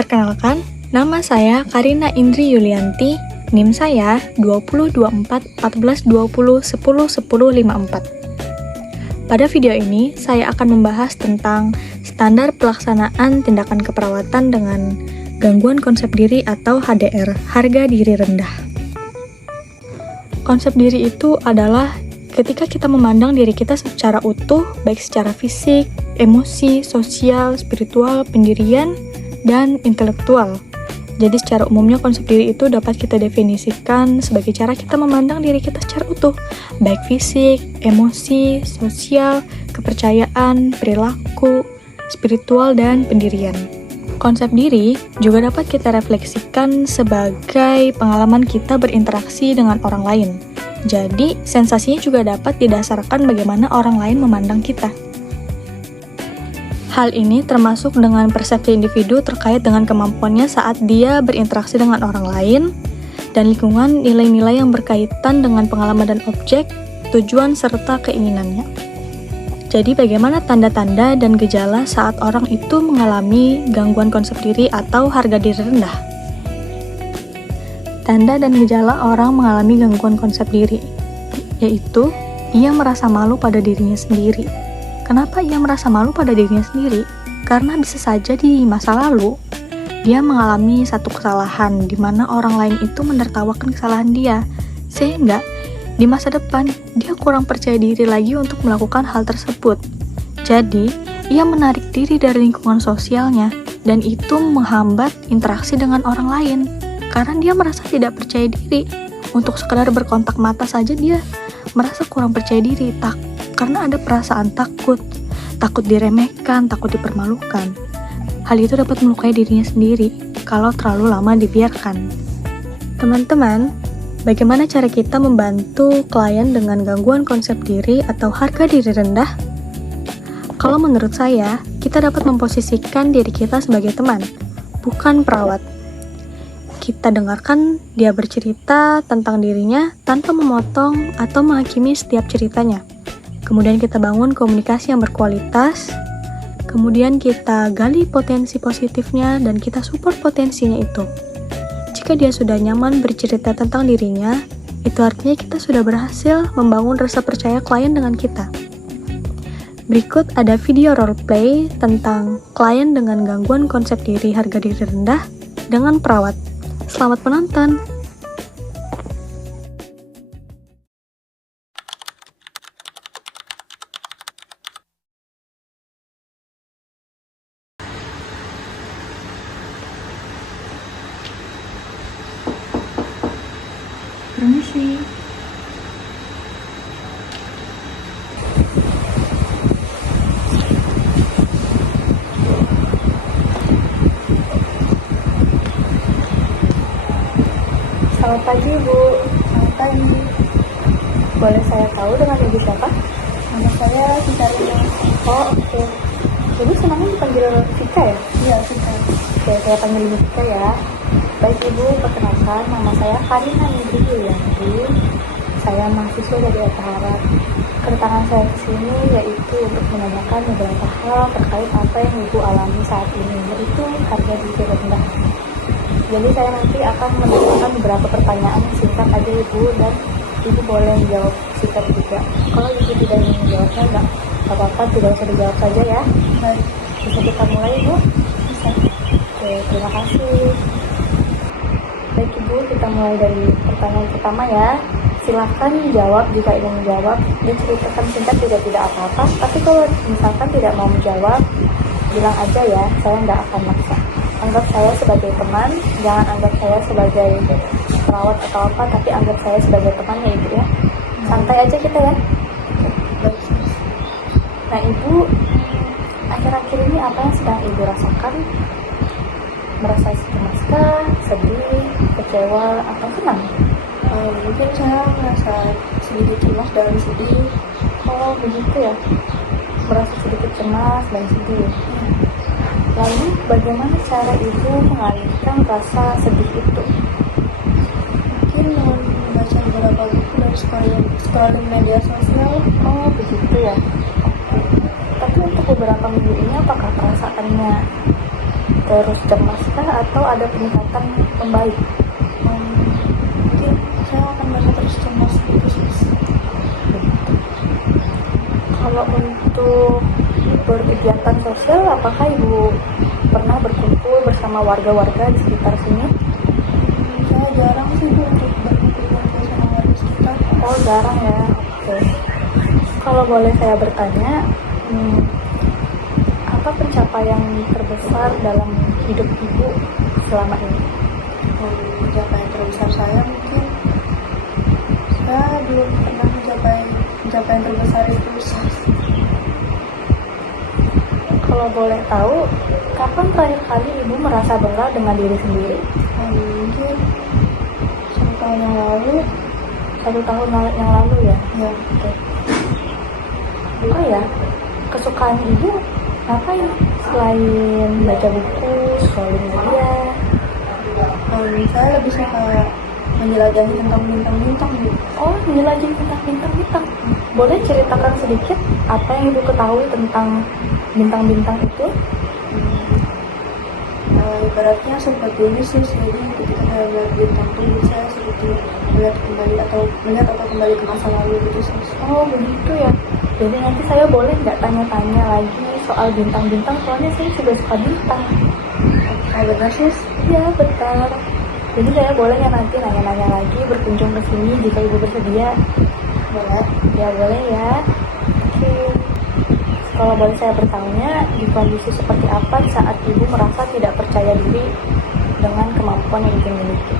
Perkenalkan, nama saya Karina Indri Yulianti, NIM saya 20241420101054. Pada video ini, saya akan membahas tentang standar pelaksanaan tindakan keperawatan dengan gangguan konsep diri atau HDR, harga diri rendah. Konsep diri itu adalah ketika kita memandang diri kita secara utuh, baik secara fisik, emosi, sosial, spiritual, pendirian, dan intelektual. Jadi secara umumnya konsep diri itu dapat kita definisikan sebagai cara kita memandang diri kita secara utuh, baik fisik, emosi, sosial, kepercayaan, perilaku, spiritual, dan pendirian. Konsep diri juga dapat kita refleksikan sebagai pengalaman kita berinteraksi dengan orang lain. Jadi, sensasinya juga dapat didasarkan bagaimana orang lain memandang kita. Hal ini termasuk dengan persepsi individu terkait dengan kemampuannya saat dia berinteraksi dengan orang lain, dan lingkungan nilai-nilai yang berkaitan dengan pengalaman dan objek, tujuan, serta keinginannya. Jadi bagaimana tanda-tanda dan gejala saat orang itu mengalami gangguan konsep diri atau harga diri rendah? Tanda dan gejala orang mengalami gangguan konsep diri, yaitu ia merasa malu pada dirinya sendiri. Kenapa ia merasa malu pada dirinya sendiri? Karena bisa saja di masa lalu, dia mengalami satu kesalahan di mana orang lain itu menertawakan kesalahan dia, sehingga di masa depan dia kurang percaya diri lagi untuk melakukan hal tersebut. Jadi, ia menarik diri dari lingkungan sosialnya, dan itu menghambat interaksi dengan orang lain, karena dia merasa tidak percaya diri. Untuk sekadar berkontak mata saja dia merasa kurang percaya diri, karena ada perasaan takut diremehkan, takut dipermalukan. Hal itu dapat melukai dirinya sendiri kalau terlalu lama dibiarkan. Teman-teman, bagaimana cara kita membantu klien dengan gangguan konsep diri atau harga diri rendah? Kalau menurut saya, kita dapat memposisikan diri kita sebagai teman, bukan perawat. Kita dengarkan dia bercerita tentang dirinya tanpa memotong atau menghakimi setiap ceritanya. Kemudian kita bangun komunikasi yang berkualitas, kemudian kita gali potensi positifnya dan kita support potensinya itu. Jika dia sudah nyaman bercerita tentang dirinya, itu artinya kita sudah berhasil membangun rasa percaya klien dengan kita. Berikut ada video roleplay tentang klien dengan gangguan konsep diri harga diri rendah dengan perawat. Selamat menonton! Permisi. Selamat pagi, Bu. Selamat pagi. Boleh saya tahu dengan Ibu siapa? Nama saya Vikarina. Oh, oke. Ibu senangnya dipanggil Vika ya? Iya, Vika. Oke, saya panggil Ibu Vika ya. Baik Ibu, perkenalkan, nama saya Karina Indri Yulianti. Saya mahasiswa dari Harvard. Kedatangan saya ke sini yaitu untuk menanyakan beberapa hal terkait apa yang Ibu alami saat ini, yaitu harga diri rendah. Jadi saya nanti akan menanyakan beberapa pertanyaan singkat aja Ibu, dan Ibu boleh menjawab singkat juga. Kalau Ibu tidak ingin menjawabnya, enggak apa-apa, tidak usah dijawab saja ya. Baik, Bisa kita mulai Ibu? bisa. Oke, terima kasih. Baik Ibu, kita mulai dari pertanyaan pertama ya. Silahkan jawab jika ingin menjawab. Diceritakan singkat juga tidak apa-apa. Tapi kalau misalkan tidak mau menjawab, bilang aja ya, saya nggak akan maksa. Anggap saya sebagai teman, jangan anggap saya sebagai perawat atau apa, tapi anggap saya sebagai temannya Ibu ya. Santai aja kita ya. Baik. Nah Ibu, akhir-akhir ini apa yang sedang Ibu rasakan? Merasa cemas kah, sedih, kecewa, atau senang? Mungkin saya merasa sedikit cemas dan sedih. Oh begitu ya, merasa sedikit cemas dan sedih. Lalu bagaimana cara Ibu mengalihkan rasa sedih itu? Mungkin dengan membaca beberapa buku dan scrolling media sosial. Oh begitu ya. Tapi untuk beberapa minggu ini apakah perasaannya terus cemaskah atau ada peningkatan membaik? Mungkin saya akan merasa terus cemas gitu sis. Kalau untuk berkegiatan sosial, apakah ibu pernah berkumpul bersama warga-warga di sekitar sini? Saya jarang sih Bu untuk berkumpul sama warga sekitar. Oh, jarang ya. Oke. Kalau boleh saya bertanya, apa pencapaian terbesar dalam hidup ibu selama ini? Pencapaian terbesar saya mungkin saya belum pernah mencapai pencapaian terbesar itu sis. Kalau boleh tahu, kapan terakhir kali ibu merasa bangga dengan diri sendiri? Mungkin 1 tahun yang lalu. 1 tahun yang lalu ya? Ya. Oke. Oh ya, kesukaan ibu ngapain selain baca buku, scrolling media? Saya lebih suka menjelajahi tentang bintang-bintang Bu. Oh, menjelajahi tentang bintang-bintang. Boleh ceritakan sedikit apa yang ibu ketahui tentang bintang-bintang itu? Ibaratnya seperti ini sih, jadi ketika saya melihat bintang itu saya seperti melihat kembali atau kembali ke masa lalu gitu sih. Oh, begitu ya. Jadi nanti saya boleh nggak tanya-tanya lagi soal bintang-bintang, soalnya saya juga suka bintang. Benar sis? Iya, betul. Jadi saya boleh ya nanti nanya-nanya lagi, berkunjung ke sini jika ibu bersedia. Boleh. Ya, boleh ya. Oke. Kalau boleh saya bertanya, di kondisi seperti apa saat ibu merasa tidak percaya diri dengan kemampuan yang ibu miliki?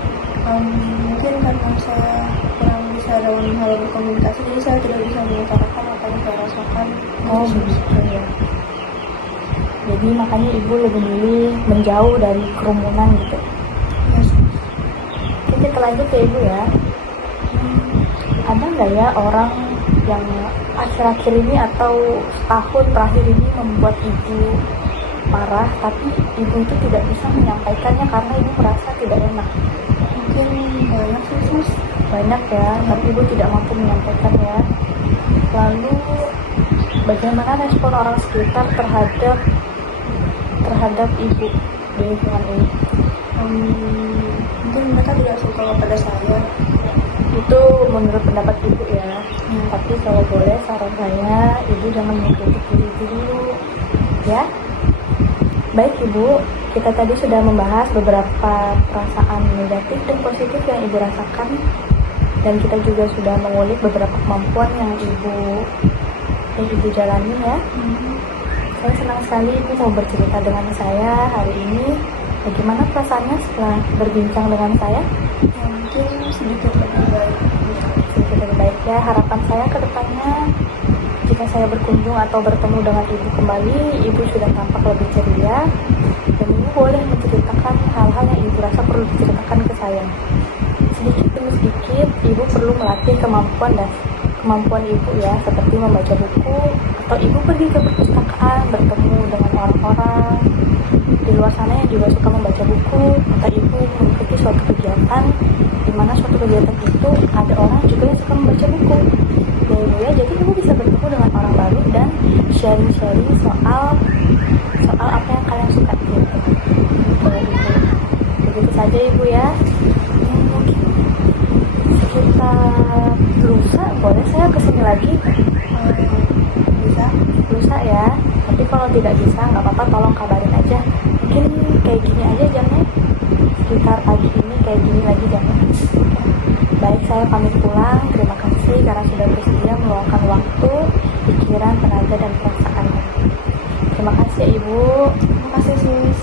Mungkin karena saya kurang bisa dalam hal berkomunikasi, jadi saya tidak bisa mengutarakan apa yang saya rasakan. Oh, begitu ya. Jadi makanya ibu lebih milih menjauh dari kerumunan gitu. Yes. Oke, kita lanjut ya ibu ya. Ada nggak ya orang yang akhir-akhir ini atau setahun terakhir ini membuat ibu marah, tapi ibu itu tidak bisa menyampaikannya karena ibu merasa tidak enak? Mungkin banyak sih sis. Banyak ya, tapi ibu tidak mampu menyampaikan ya. Lalu bagaimana respon orang sekitar terhadap ibu di lingkungan ini? Mungkin mereka tidak suka pada saya. Itu menurut pendapat ibu ya. Tapi kalau boleh saran saya, ibu jangan mengkritik diri ibu dulu ya. Baik ibu, kita tadi sudah membahas beberapa perasaan negatif dan positif yang ibu rasakan, dan kita juga sudah mengulik beberapa kemampuan yang ibu jalani ya. Saya senang sekali ibu mau bercerita dengan saya hari ini. Bagaimana perasaannya setelah berbincang dengan saya? Mungkin sedikit lebih baik. Sedikit lebih baik ya. Harapan saya ke depannya, jika saya berkunjung atau bertemu dengan ibu kembali, ibu sudah tampak lebih ceria, dan ibu boleh menceritakan hal-hal yang ibu rasa perlu diceritakan ke saya. Sedikit demi sedikit, ibu perlu melatih kemampuan ibu ya, seperti membaca buku, atau ibu pergi ke perpustakaan, bertemu dengan orang-orang di luar sana yang juga suka membaca buku, atau ibu mengikuti suatu kegiatan di mana suatu kegiatan itu ada orang juga yang suka membaca buku ya ibu ya. Jadi ibu bisa bertemu dengan orang baru dan sharing-sharing soal apa yang kalian suka gitu. Begitu saja ibu ya. Mungkin sekitar lusa boleh saya kesini lagi? Lusa ya, tapi kalau tidak bisa nggak apa-apa, tolong kabarin aja. Mungkin kayak gini aja jamnya, sekitar pagi ini kayak gini lagi jamnya. Baik, saya pamit pulang. Terima kasih karena sudah bersedia meluangkan waktu, pikiran, tenaga, dan perasaannya. Terima kasih ya ibu. Terima kasih sis.